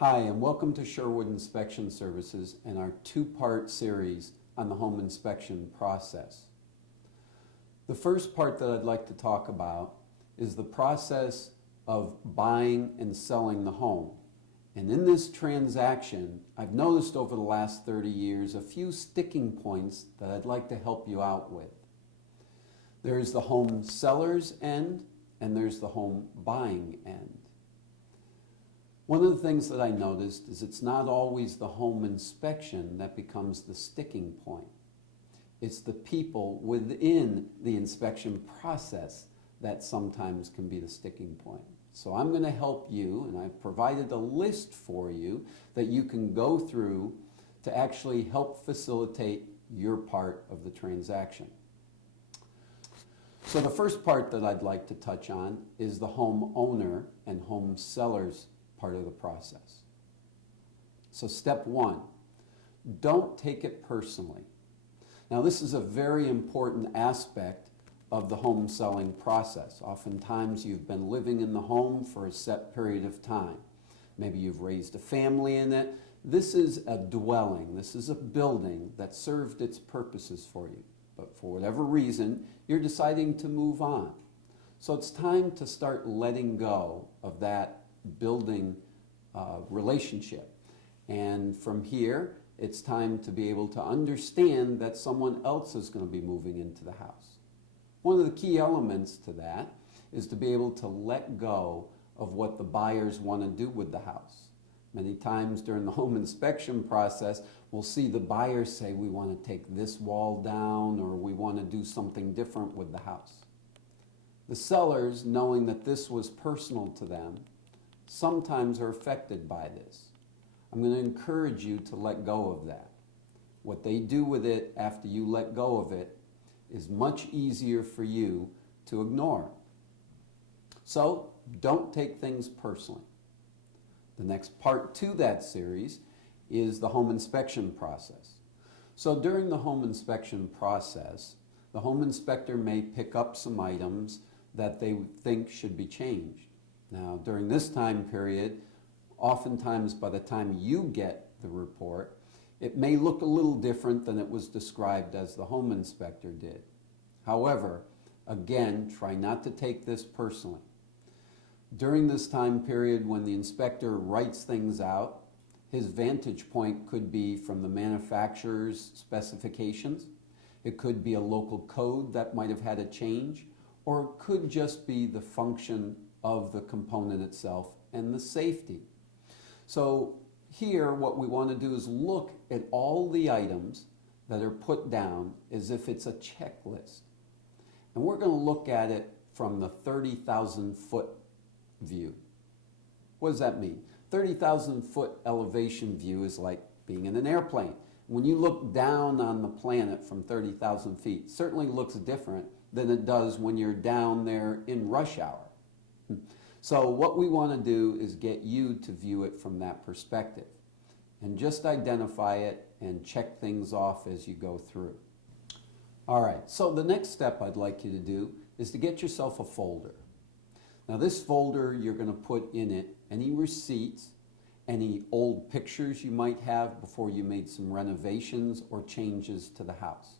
Hi, and welcome to Sherwood Inspection Services and our two-part series on the home inspection process. The first part that I'd like to talk about is the process of buying and selling the home. And in this transaction, I've noticed over the last 30 years a few sticking points that I'd like to help you out with. There's the home seller's end and there's the home buying end. One of the things that I noticed is it's not always the home inspection that becomes the sticking point. It's the people within the inspection process that sometimes can be the sticking point. So I'm going to help you, and I've provided a list for you that you can go through to actually help facilitate your part of the transaction. So the first part that I'd like to touch on is the home owner and home seller's part of the process. So step one, don't take it personally. Now this is a very important aspect of the home selling process. Oftentimes you've been living in the home for a set period of time. Maybe you've raised a family in it. This is a dwelling, this is a building that served its purposes for you. But for whatever reason, you're deciding to move on. So it's time to start letting go of that building relationship. And from here, it's time to be able to understand that someone else is going to be moving into the house. One of the key elements to that is to be able to let go of what the buyers want to do with the house. Many times during the home inspection process, we'll see the buyers say, we want to take this wall down, or we want to do something different with the house. The sellers, knowing that this was personal to them, sometimes are affected by this. I'm going to encourage you to let go of that. What they do with it after you let go of it is much easier for you to ignore. So don't take things personally. The next part to that series is the home inspection process. So during the home inspection process, the home inspector may pick up some items that they think should be changed. Now during this time period, oftentimes by the time you get the report, it may look a little different than it was described as the home inspector did. However, again, try not to take this personally. During this time period when the inspector writes things out, his vantage point could be from the manufacturer's specifications. It could be a local code that might have had a change, or it could just be the function of the component itself and the safety. So here what we want to do is look at all the items that are put down as if it's a checklist. And we're going to look at it from the 30,000 foot view. What does that mean? 30,000 foot elevation view is like being in an airplane. When you look down on the planet from 30,000 feet, it certainly looks different than it does when you're down there in rush hour. So what we want to do is get you to view it from that perspective and just identify it and check things off as you go through. All right, so the next step I'd like you to do is to get yourself a folder. Now this folder, you're going to put in it any receipts, any old pictures you might have before you made some renovations or changes to the house.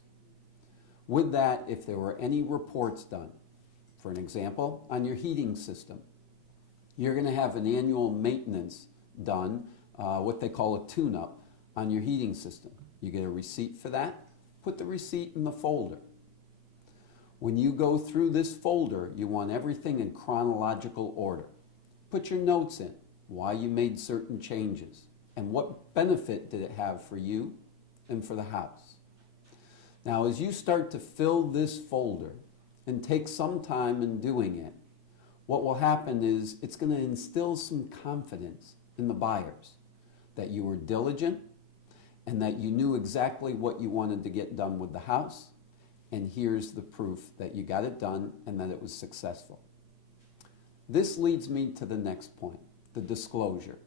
With that, if there were any reports done, for an example, on your heating system, you're going to have an annual maintenance done, what they call a tune-up on your heating system. You get a receipt for that, put the receipt in the folder. When you go through this folder, you want everything in chronological order. Put your notes in, why you made certain changes, and what benefit did it have for you and for the house. Now, as you start to fill this folder and take some time in doing it, what will happen is it's going to instill some confidence in the buyers that you were diligent and that you knew exactly what you wanted to get done with the house, and here's the proof that you got it done and that it was successful. This leads me to the next point, the disclosure.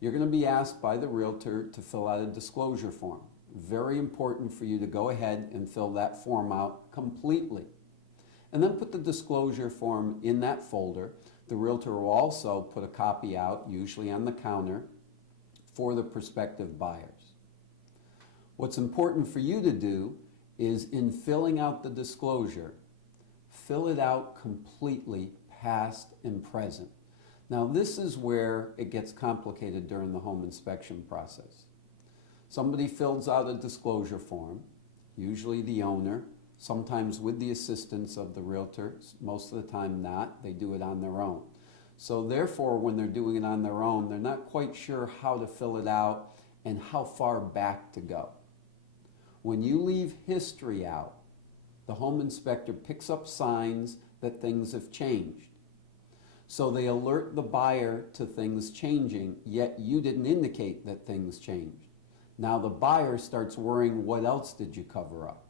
You're going to be asked by the realtor to fill out a disclosure form. Very important for you to go ahead and fill that form out completely. And then put the disclosure form in that folder. The realtor will also put a copy out, usually on the counter, for the prospective buyers. What's important for you to do is, in filling out the disclosure, fill it out completely, past and present. Now, this is where it gets complicated during the home inspection process. Somebody fills out a disclosure form, usually the owner, sometimes with the assistance of the realtor, most of the time not, they do it on their own. So therefore, when they're doing it on their own, they're not quite sure how to fill it out and how far back to go. When you leave history out, the home inspector picks up signs that things have changed. So they alert the buyer to things changing, yet you didn't indicate that things changed. Now the buyer starts worrying, what else did you cover up?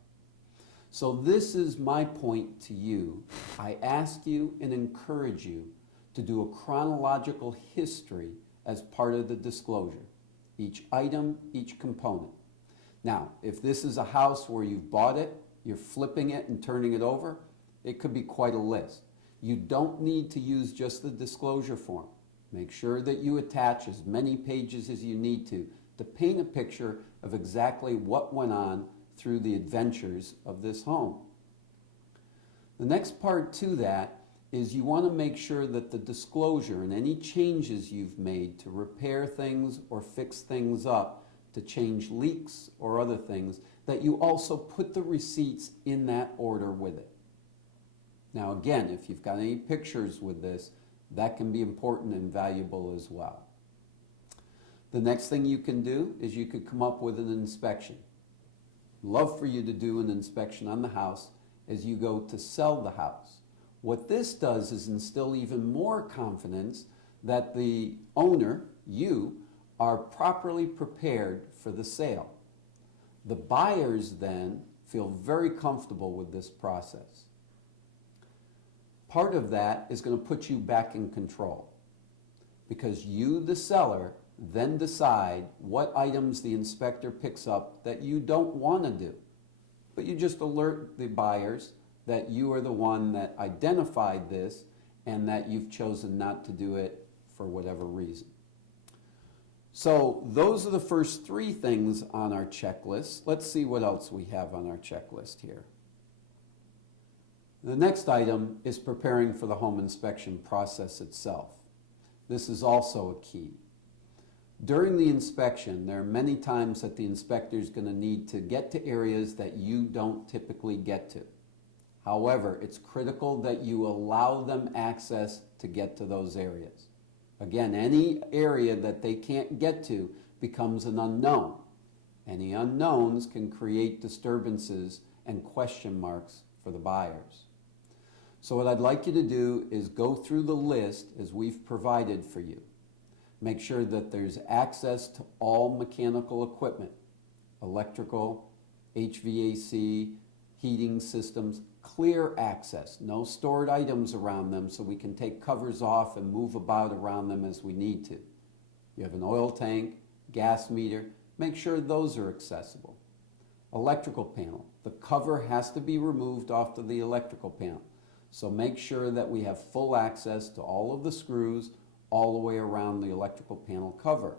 So this is my point to you. I ask you and encourage you to do a chronological history as part of the disclosure. Each item, each component. Now, if this is a house where you've bought it, you're flipping it and turning it over, it could be quite a list. You don't need to use just the disclosure form. Make sure that you attach as many pages as you need to paint a picture of exactly what went on through the adventures of this home. The next part to that is you want to make sure that the disclosure and any changes you've made to repair things or fix things up, to change leaks or other things, that you also put the receipts in that order with it. Now again, if you've got any pictures with this, that can be important and valuable as well. The next thing you can do is you could come up with an inspection. Love for you to do an inspection on the house as you go to sell the house. What this does is instill even more confidence that the owner, you, are properly prepared for the sale. The buyers then feel very comfortable with this process. Part of that is going to put you back in control because you, the seller, then decide what items the inspector picks up that you don't want to do. But you just alert the buyers that you are the one that identified this and that you've chosen not to do it for whatever reason. So those are the first three things on our checklist. Let's see what else we have on our checklist here. The next item is preparing for the home inspection process itself. This is also a key. During the inspection, there are many times that the inspector is going to need to get to areas that you don't typically get to. However, it's critical that you allow them access to get to those areas. Again, any area that they can't get to becomes an unknown. Any unknowns can create disturbances and question marks for the buyers. So what I'd like you to do is go through the list as we've provided for you. Make sure that there's access to all mechanical equipment, electrical, HVAC, heating systems, clear access, no stored items around them so we can take covers off and move about around them as we need to. You have an oil tank, gas meter, make sure those are accessible. Electrical panel, the cover has to be removed off of the electrical panel. So make sure that we have full access to all of the screws all the way around the electrical panel cover.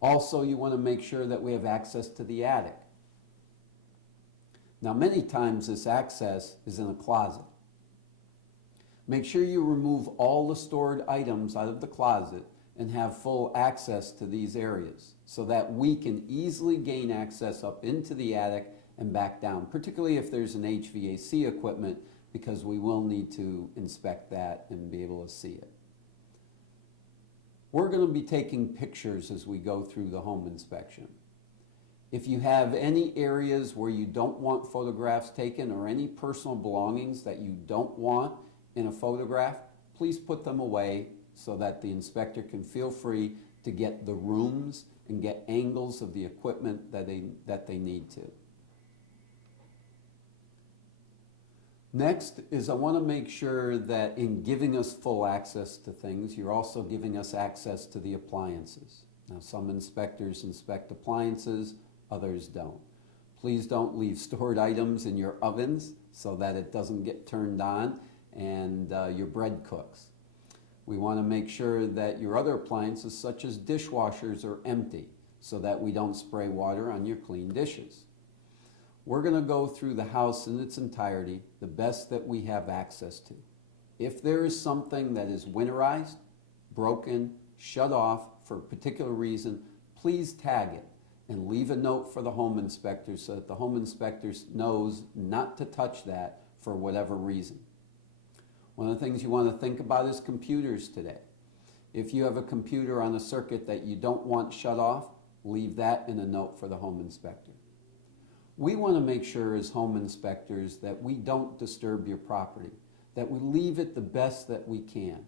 Also, you want to make sure that we have access to the attic. Now, many times this access is in a closet. Make sure you remove all the stored items out of the closet and have full access to these areas so that we can easily gain access up into the attic and back down, particularly if there's an HVAC equipment, because we will need to inspect that and be able to see it. We're going to be taking pictures as we go through the home inspection. If you have any areas where you don't want photographs taken or any personal belongings that you don't want in a photograph, please put them away so that the inspector can feel free to get the rooms and get angles of the equipment that they need to. Next is I want to make sure that in giving us full access to things, you're also giving us access to the appliances. Now, some inspectors inspect appliances, others don't. Please don't leave stored items in your ovens so that it doesn't get turned on and your bread cooks. We want to make sure that your other appliances, such as dishwashers, are empty so that we don't spray water on your clean dishes. We're going to go through the house in its entirety, the best that we have access to. If there is something that is winterized, broken, shut off for a particular reason, please tag it and leave a note for the home inspector so that the home inspector knows not to touch that for whatever reason. One of the things you want to think about is computers today. If you have a computer on a circuit that you don't want shut off, leave that in a note for the home inspector. We want to make sure as home inspectors that we don't disturb your property, that we leave it the best that we can.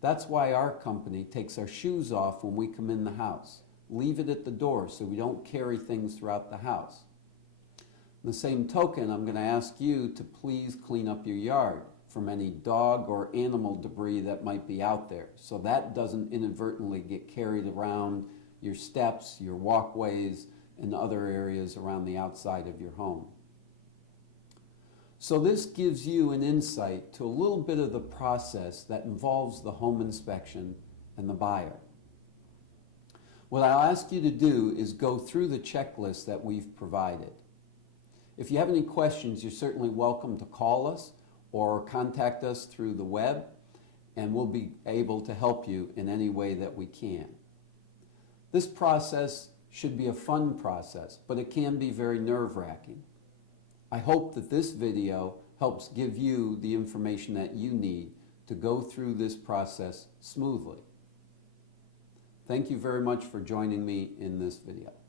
That's why our company takes our shoes off when we come in the house. Leave it at the door so we don't carry things throughout the house. In the same token, I'm going to ask you to please clean up your yard from any dog or animal debris that might be out there, so that doesn't inadvertently get carried around your steps, your walkways, and other areas around the outside of your home. So this gives you an insight to a little bit of the process that involves the home inspection and the buyer. What I'll ask you to do is go through the checklist that we've provided. If you have any questions, you're certainly welcome to call us or contact us through the web, and we'll be able to help you in any way that we can. This process should be a fun process, but it can be very nerve-wracking. I hope that this video helps give you the information that you need to go through this process smoothly. Thank you very much for joining me in this video.